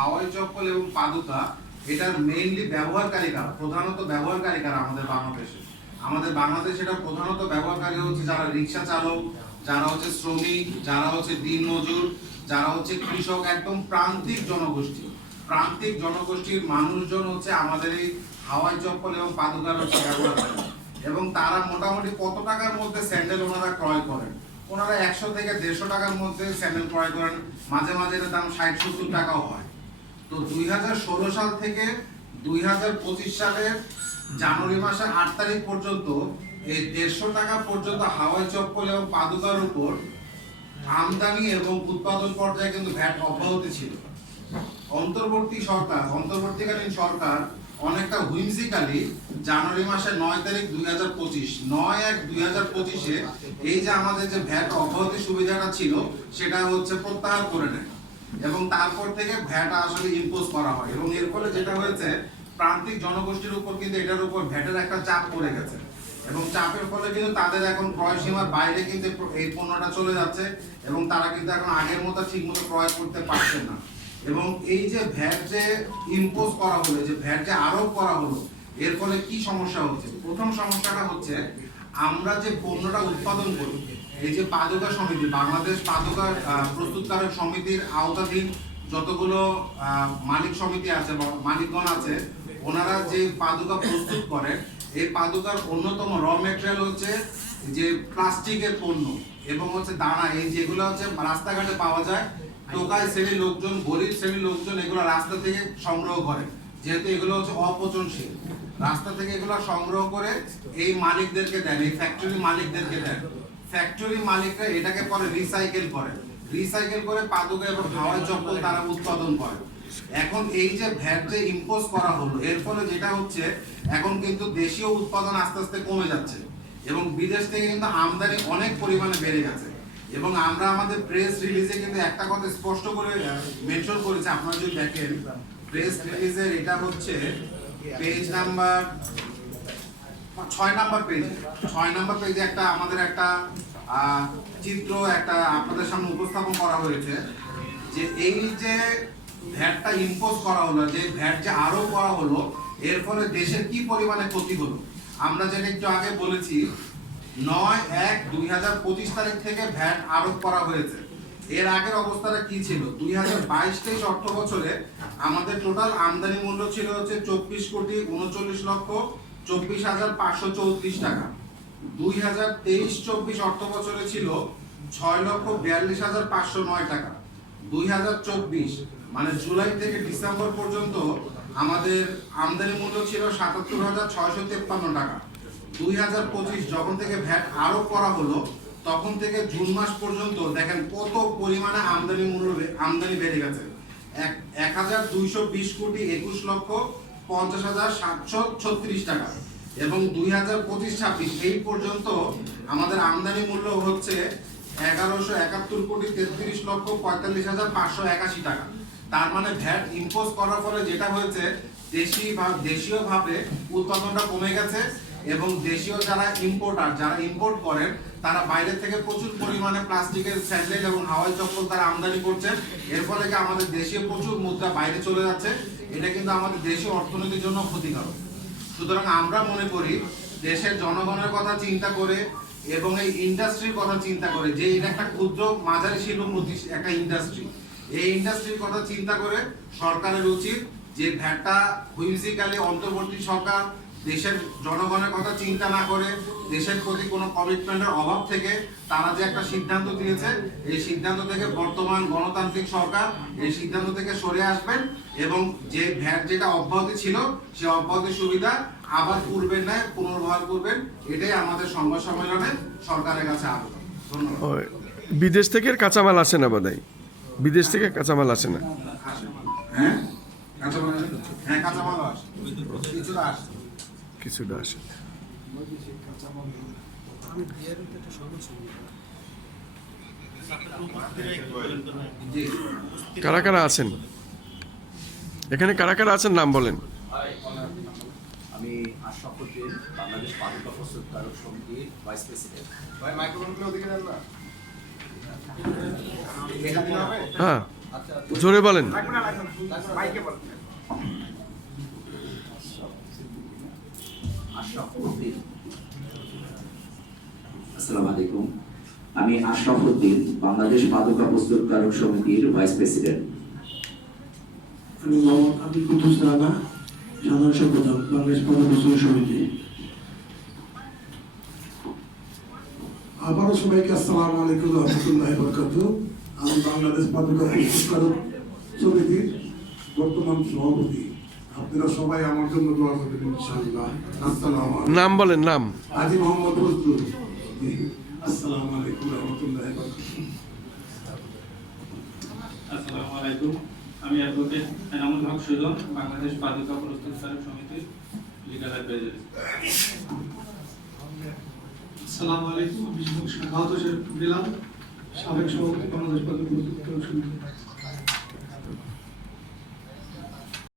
হাওয়াই চপ্পল এবং পাদুকা এটার মেইনলি ব্যবহারকারী কারা, প্রধানত ব্যবহারকারী কারা আমাদের বাংলাদেশে? আমাদের বাংলাদেশে এটা প্রধানত ব্যবহারকারী হচ্ছে যারা রিক্সা চালক, যারা হচ্ছে শ্রমিক, যারা হচ্ছে দিনমজুর, যারা হচ্ছে কৃষক, একদম প্রান্তিক জনগোষ্ঠী। প্রান্তিক জনগোষ্ঠীর মানুষজন হচ্ছে আমাদের এই হাওয়াই চপ্পল এবং পাদুকার হচ্ছে ব্যবহার করে। এবং তারা মোটামুটি কত টাকার মধ্যে স্যান্ডেল ওনারা ক্রয় করেন? ওনারা 100 থেকে 150 টাকার মধ্যে স্যান্ডেল ক্রয় করেন, মাঝে মাঝে এর দাম 60-70 টাকাও হয়। তো 2016 সাল থেকে 2025 সালের জানুয়ারি মাসের 8 তারিখ পর্যন্ত এই 150 টাকা পর্যন্ত হাওয়াই চপ্পল এবং পাদুকার উপর আমদানি এবং উৎপাদন পর্যায়ে কিন্তু ভ্যাট অব্যাহত ছিল। অন্তর্বর্তীকালীন সরকার অনেকটা হুইমসিক্যালি জানুয়ারি মাসের 9 তারিখ 2025 9/1/2025 এই যে আমাদের যে ভ্যাট অব্যাহতি সুবিধাটা ছিল সেটা হচ্ছে প্রত্যাহার করে নেয় এবং তারপর থেকে ভ্যাট আসলে ইম্পোজ করা হয়। এবং এর ফলে যেটা হয়েছে, প্রান্তিক জনগোষ্ঠীর উপর কিন্তু এটার উপর ভ্যাটের একটা চাপ পড়ে গেছে এবং চাপের ফলে কিন্তু তাদের এখন ক্রয় সীমার বাইরে কিন্তু এই পণ্যটা চলে যাচ্ছে এবং তারা কিন্তু এখন আগের মতো ঠিক মতো ক্রয় করতে পারছে না। এবং এই যে ভ্যাট যে ইম্পোজ করা হলো, যে ভ্যাট যে আরোপ করা হলো, এর ফলে কি সমস্যা হচ্ছে? প্রথম সমস্যাটা হচ্ছে, আমরা যে পণ্যটা উৎপাদন করি, এই যে পাদুকা সমিতি, বাংলাদেশ পাদুকা প্রস্তুতকারক সমিতির আওতাধীন যতগুলো মালিক সমিতি আছে বা মালিকগণ আছে, ওনারা যে পাদুকা প্রস্তুত করেন, এই পাদুকার অন্যতম র ম্যাটেরিয়াল হচ্ছে যে প্লাস্টিকের পণ্য এবং হচ্ছে দানা, এই যেগুলো হচ্ছে রাস্তাঘাটে পাওয়া যায়। টোকাই শ্রেণীর লোকজন, গরিব শ্রেণীর লোকজন এগুলো রাস্তা থেকে সংগ্রহ করে, যেহেতু এগুলো হচ্ছে অপচনশীল। রাস্তা থেকে এগুলো সংগ্রহ করে এই মালিকদেরকে দেন, এই ফ্যাক্টরি মালিকদেরকে দেন। ফ্যাক্টরি মালিকরা এটাকে পরে রিসাইকেল করে পাদুকা এবং হাওয়াই চপ্পল তারা উৎপাদন করে। এখন এই যে ভ্যাট যে ইম্পোজ করা হলো, এর ফলে যেটা হচ্ছে, এখন কিন্তু দেশীয় উৎপাদন আস্তে আস্তে কমে যাচ্ছে এবং বিদেশ থেকে কিন্তু আমদানি অনেক পরিমাণে বেড়ে গেছে। এবং আমরা আমাদের প্রেস রিলিজে কিন্তু একটা কথা স্পষ্ট করে মেনশন করেছি, আপনারা যদি দেখেন প্রেস রিলিজের, এটা হচ্ছে পেজ নাম্বার 6 নাম্বার পেজে একটা আমাদের একটা চিত্র একটা আপনাদের সামনে উপস্থাপন করা হয়েছে যে এই যে ভ্যাটটা ইম্পোজ করা হলো, যে ভ্যাট যে আরোপ করা হলো, এর ফলে দেশের কি পরিমাণে ক্ষতি হলো। আমরা যেটা একটু আগে বলেছি, 9/1/2025 তারিখ থেকে ভ্যাট আরোপ করা হয়েছে। এর আগের অবস্থাটা কি ছিল? 2022-23 অর্থ বছরে আমাদের টোটাল আমদানি মূল্য ছিল হচ্ছে 24,39,24,534 টাকা। 2023-24 অর্থ বছরে ছিল 6,42,509 টাকা। 2024 মানে জুলাই থেকে ডিসেম্বর পর্যন্ত আমাদের আমদানি মূল্য ছিল 77,653 টাকা। 2025 যখন থেকে ভ্যাট আরোপ করা হলো, তখন থেকে জুন মাস পর্যন্ত দেখেন কত পরিমাণে আমদানি বেড়ে গেছে। 1,220,21,50,736 টাকা। এবং 2025-26 এই পর্যন্ত আমাদের আমদানি মূল্য হচ্ছে 11,71,33,45,581 টাকা। তার মানে ভ্যাট ইম্পোজ করার ফলে যেটা হয়েছে, দেশীয়ভাবে উৎপাদনটা কমে গেছে এবং দেশীয় যারা ইম্পোর্ট করেন, তারা বাইরে থেকে প্রচুর পরিমাণে প্লাস্টিকের স্যান্ডেল এবং হাওয়াই চপ্পল তারা আমদানি করছেন। এর ফলে কি আমাদের দেশীয় প্রচুর মুদ্রা বাইরে চলে যাচ্ছে। এটা কিন্তু আমাদের দেশীয় অর্থনীতির জন্য ক্ষতিকারক। সুতরাং আমরা মনে করি, দেশের জনগণের কথা চিন্তা করে এবং এই ইন্ডাস্ট্রির কথা চিন্তা করে, যে এটা একটা ক্ষুদ্র মাঝারি শিল্প একটা ইন্ডাস্ট্রি, এই ইন্ডাস্ট্রির কথা চিন্তা করে সরকারের উচিত যে ভ্যাটটা হুইমসিক্যালি অন্তর্বর্তী সরকার দেশের জনগণের কথা চিন্তা না করে, দেশের প্রতি কোনো কমিটমেন্টের অভাব থেকে তারা যে একটা সিদ্ধান্ত দিয়েছে, এই সিদ্ধান্ত থেকে বর্তমান গণতান্ত্রিক সরকার এই সিদ্ধান্ত থেকে সরে আসবেন এবং যে ভ্যাট যেটা অব্যাহতি ছিল, সেই অব্যাহতি সুবিধা আবার পূর্বের ন্যায় পুনর্বহাল করবেন। এটাই আমাদের সংবাদ সম্মেলনে সরকারের কাছে আবেদন। ধন্যবাদ। বিদেশ থেকে কাঁচামাল আসে না বোধহয়, বিদেশ থেকে কাঁচামাল আসে না। হ্যাঁ, কাঁচামালও আসে, কিছুটা আসে। কারা কারা আছেন এখানে? কারা কারা আছেন নাম বলেন। আমি আশরাফুদ্দিন, বাংলাদেশ পাদুকা প্রস্তুতকারক সমিতির ভাইস প্রেসিডেন্ট। ভাই মাইক্রোফোনগুলো ওদিকে দেন না। হ্যাঁ, জোরে বলেন। আসসালামু আলাইকুম, আমি আশরাফ উদ্দিন, বাংলাদেশ পাদুকা প্রস্তুতকারক সমিতির ভাইস প্রেসিডেন্ট। আমি মোহাম্মদ আব্দুল কুদ্দুস রানা, সাধারণ সম্পাদক, বাংলাদেশ পাদুকা সমিতি। আবারও সবাইকে আসসালামু আলাইকুম ওয়া রাহমাতুল্লাহি ওয়া বারাকাতুহু। আমি বাংলাদেশ পাদুকা প্রস্তুতকারক সমিতির বর্তমান সভাপতি। আপনারা সবাই আমার জন্য দোয়া করবেন ইনশাআল্লাহ। আসসালামু আলাইকুম। নাম বলেন, নাম। হাজী মোহাম্মদ ফজলুল। আসসালামু আলাইকুম ওয়া রাহমাতুল্লাহি ওয়া বারাকাতুহু। আসসালামু আলাইকুম, আমি অ্যাডভোকেট এনামুল হক সুজন, বাংলাদেশ পাদুকা প্রস্তুতকারক সমিতির লিগাল অ্যাডভাইজার। আসসালামু আলাইকুম, আমি শাখাওয়াত হোসেন দিলাম, সাবেক সভাপতি, বাংলাদেশ পাদুকা প্রস্তুতকারক সমিতি।